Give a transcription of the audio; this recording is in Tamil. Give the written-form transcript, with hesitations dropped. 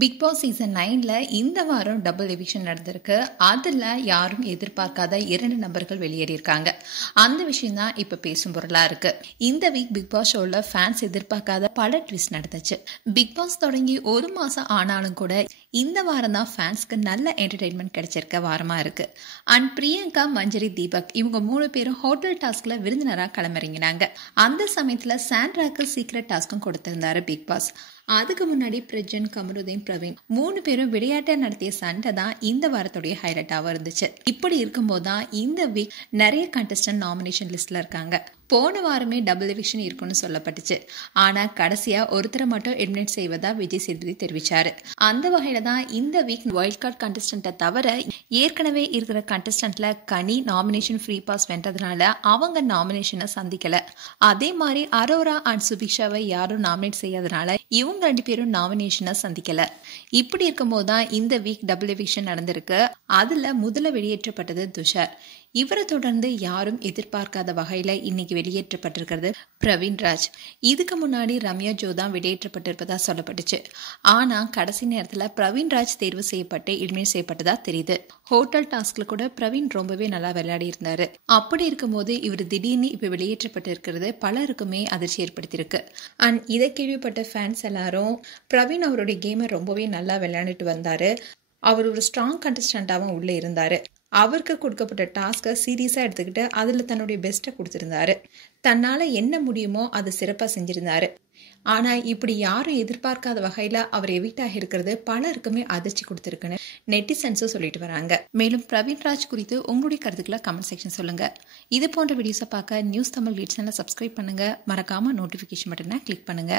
பிக் பாஸ் சீசன் 9ல இந்த வாரம் டபுள் எவிக்ஷன் நடந்திருக்கு. அதுல யாரும் எதிர்பார்க்காத 2 நபர்கள் வெளியேறியிருக்காங்க. அந்த விஷயம் தான் இப்ப பேசும் பொருளா இருக்கு. இந்த வீக் பிக் பாஸ் ஷோல ஃபேன்ஸ் எதிர்பார்க்காத பல ட்விஸ்ட் நடந்துச்சு. பிக் பாஸ் தொடங்கி 1 மாசம் ஆனாலும் கூட இந்த வாரம் தான் ஃபேன்ஸ்க்கு நல்ல என்டர்டைன்மெண்ட் கிடைச்சிருக்க வாரமா இருக்கு. அண்ட் பிரியங்கா, மஞ்சரி, தீபக் இவங்க 3 பேரும் ஹோட்டல் டாஸ்க்ல விருந்தினரா களமிறங்கினாங்க. அந்த சமயத்துல சாண்ட்ராக்கு சீக்ரெட் டாஸ்க்கும் கொடுத்திருந்தாரு பிக் பாஸ். அதுக்கு முன்னாடி பிரஜன், கமருதீன், பிரவீன் 3 பேரும் விளையாட்டா நடத்திய சண்டை தான் இந்த வாரத்துடைய ஹைலைட்டாக இருந்துச்சு. இப்படி இருக்கும்போது தான் இந்த வீக் நிறைய கண்டஸ்டன்ட் நாமினேஷன் லிஸ்ட்ல இருக்காங்க. போன வாரமே டபுள் எவிக்ஷன் இருக்குன்னு சொல்லப்பட்டுச்சு. ஆனா கடைசியா ஒருத்தரை மட்டும் எலிமினேட் செய்வதா விஜய் சேதுபதி தெரிவிச்சாரு. அந்த வகையில தான் இந்த வீக் வைல்ட் கார்டு கண்டஸ்டன்ட்டை தவிர ஏற்கனவே இருக்கிற கண்டஸ்டன்ட்ல கனி நாமினேஷன் ஃப்ரீ பாஸ் வென்றதுனால அவங்க நாமினேஷனை சந்திக்கல. அதே மாதிரி அரோரா அண்ட் சுபிக்ஷாவை யாரும் நாமினேட் செய்யாதனால இவங்க 2 பேரும் நாமினேஷனை சந்திக்கல. இப்படி இருக்கும்போது தான் இந்த வீக் டபுள் எவிக்ஷன் நடந்திருக்கு. அதுல முதல்ல வெளியேற்றப்பட்டது துஷார். இவரை தொடர்ந்து யாரும் எதிர்பார்க்காத வகையில இன்னைக்கு வெளியேற்றப்பட்டிருக்கிறது பிரவீன்ராஜ். இதுக்கு முன்னாடி ரம்யா ஜோ தான் வெளியேற்றப்பட்டிருப்பதா சொல்லப்பட்டுச்சு. ஆனா கடைசி நேரத்துல பிரவீன்ராஜ் தேர்வு செய்யப்பட்டு எலிமினேட் செய்யப்பட்டதா தெரியுது. ஹோட்டல் டாஸ்க்ல கூட பிரவீன் ரொம்பவே நல்லா விளையாடி இருந்தாரு. அப்படி இருக்கும்போது இவர் திடீர்னு இப்ப வெளியேற்றப்பட்டிருக்கிறது பலருக்குமே அதிர்ச்சி ஏற்படுத்தியிருக்கு. அண்ட் இதை கேள்விப்பட்ட ஃபேன்ஸ் எல்லாரும் பிரவீன் அவருடைய கேமை ரொம்பவே நல்லா விளையாண்டுட்டு வந்தாரு. அவர் ஒரு ஸ்ட்ராங் கண்டஸ்டன்டாவும் உள்ள இருந்தாரு. அவருக்கு கொடுக்கப்பட்ட டாஸ்கை சீரியஸா எடுத்துக்கிட்டு அதுல தன்னுடைய பெஸ்ட்டை கொடுத்திருந்தாரு. தன்னால என்ன முடியுமோ அதை சிறப்பா செஞ்சிருந்தாரு. ஆனா இப்படி யாரும் எதிர்பார்க்காத வகையில அவர் எவிக்ட் ஆகி இருக்கிறது பலருக்குமே அதிர்ச்சி கொடுத்திருக்குன்னு நெட்டிசன்ஸும் சொல்லிட்டு வராங்க. மேலும் பிரவீன்ராஜ் குறித்து உங்களுடைய கருத்துக்களை கமெண்ட் செக்ஷன் சொல்லுங்க. இது போன்ற வீடியோஸை பார்க்க நியூஸ் தமிழ் லீட் சேனலை சப்ஸ்கிரைப் பண்ணுங்க. மறக்காம நோட்டிபிகேஷன் பட்டனை கிளிக் பண்ணுங்க.